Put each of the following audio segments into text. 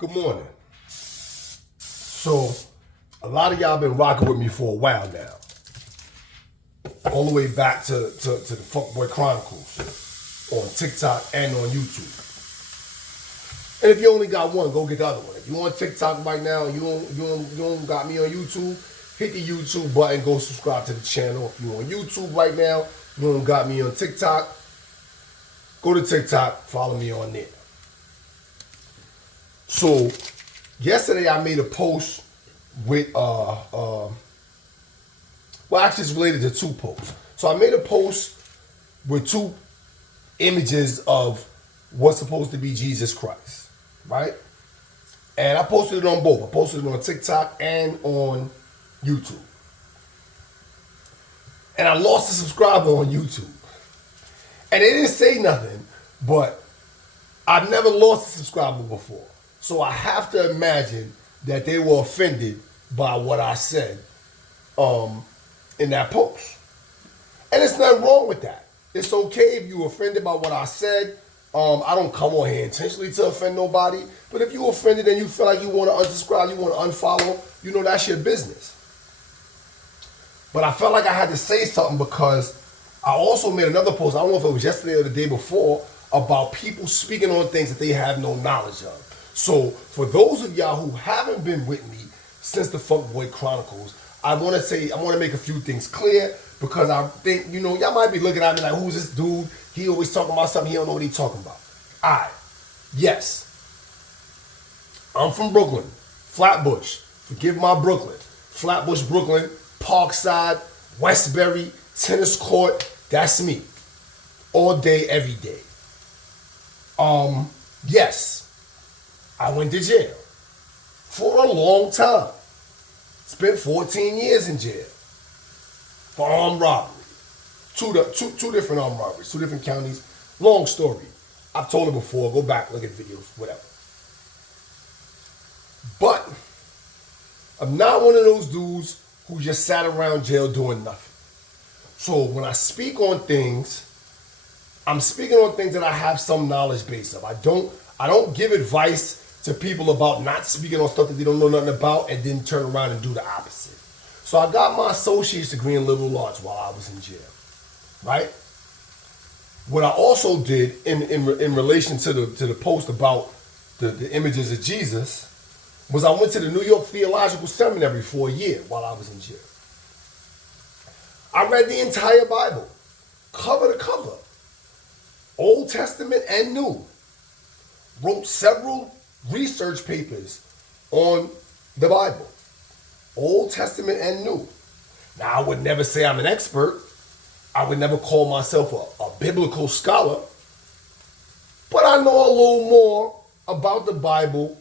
Good morning. So, a lot of y'all been rocking with me for a while now. All the way back to the Fuckboy Chronicles on TikTok and on YouTube. And if you only got one, go get the other one. If you on TikTok right now and you don't got me on YouTube, hit the YouTube button, go subscribe to the channel. If you on YouTube right now, you don't got me on TikTok, go to TikTok, follow me on there. So, yesterday I made a post with, well, actually it's related to two posts. So I made a post with two images of what's supposed to be Jesus Christ, right? And I posted it on both. I posted it on TikTok and on YouTube. And I lost a subscriber on YouTube. And they didn't say nothing, but I've never lost a subscriber before. So I have to imagine that they were offended by what I said in that post. And there's nothing wrong with that. It's okay if you're offended by what I said. I don't come on here intentionally to offend nobody. But if you're offended and you feel like you want to unsubscribe, you want to unfollow, that's your business. But I felt like I had to say something because I also made another post, I don't know if it was yesterday or the day before, about people speaking on things that they have no knowledge of. So for those of y'all who haven't been with me since the Fuckboy Chronicles, I want to make a few things clear because I think, y'all might be looking at me like, who's this dude? He always talking about something he don't know what he talking about. Yes. I'm from Brooklyn, Flatbush. Forgive my Brooklyn. Flatbush, Brooklyn, Parkside, Westbury, tennis court. That's me. All day, every day. Yes. I went to jail for a long time. Spent 14 years in jail for armed robbery. Two different armed robberies, two different counties. Long story. I've told it before. Go back, look at videos, whatever. But I'm not one of those dudes who just sat around jail doing nothing. So when I speak on things, I'm speaking on things that I have some knowledge base of. I don't give advice to people about not speaking on stuff that they don't know nothing about and then turn around and do the opposite. So I got my associate's degree in liberal arts while I was in jail, right? What I also did in relation to the post about the images of Jesus was I went to the New York Theological Seminary for a year while I was in jail. I read the entire Bible, cover to cover, Old Testament and New. Wrote several research papers on the Bible, Old Testament and New. Now, I would never say I'm an expert. I would never call myself a biblical scholar. But I know a little more about the Bible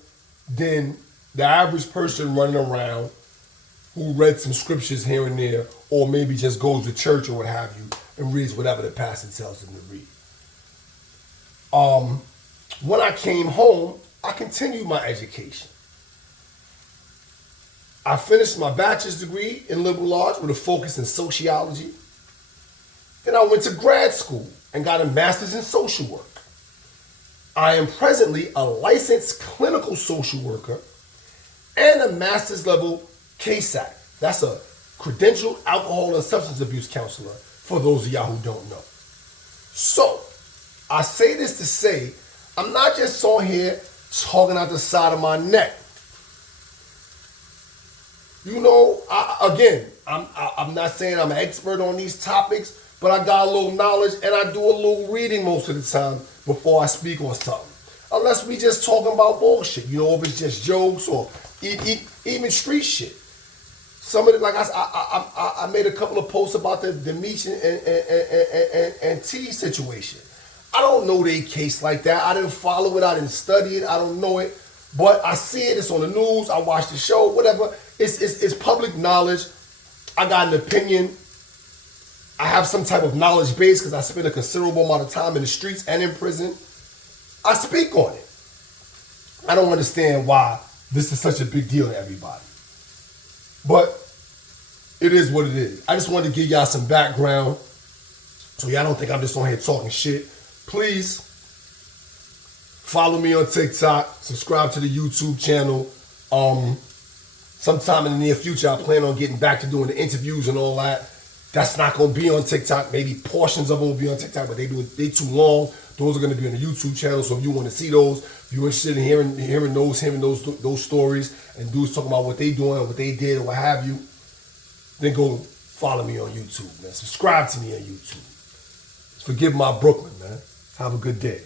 than the average person running around who read some scriptures here and there, or maybe just goes to church or what have you and reads whatever the pastor tells them to read. When I came home, I continued my education. I finished my bachelor's degree in liberal arts with a focus in sociology. Then I went to grad school and got a master's in social work. I am presently a licensed clinical social worker and a master's level CASAC. That's a credentialed alcohol and substance abuse counselor for those of y'all who don't know. So, I say this to say, I'm not just on here talking out the side of my neck. I'm not saying I'm an expert on these topics, but I got a little knowledge and I do a little reading most of the time before I speak on something. Unless we just talking about bullshit, if it's just jokes or even street shit. Some of it, like I made a couple of posts about the Meech and T situation. I don't know their case like that. I didn't follow it. I didn't study it. I don't know it. But I see it. It's on the news. I watch the show. Whatever. It's public knowledge. I got an opinion. I have some type of knowledge base because I spent a considerable amount of time in the streets and in prison. I speak on it. I don't understand why this is such a big deal to everybody. But it is what it is. I just wanted to give y'all some background so y'all don't think I'm just on here talking shit. Please Follow me on TikTok. Subscribe to the YouTube channel. Sometime in the near future, I plan on getting back to doing the interviews and all that. That's not going to be on TikTok. Maybe portions of them will be on TikTok, but they too long. Those are going to be on the YouTube channel. So if you want to see those, if you're interested in hearing those stories, and dudes talking about what they doing, what they did, or what have you, then go follow me on YouTube, man. Subscribe to me on YouTube. Forgive my Brooklyn, man. Have a good day.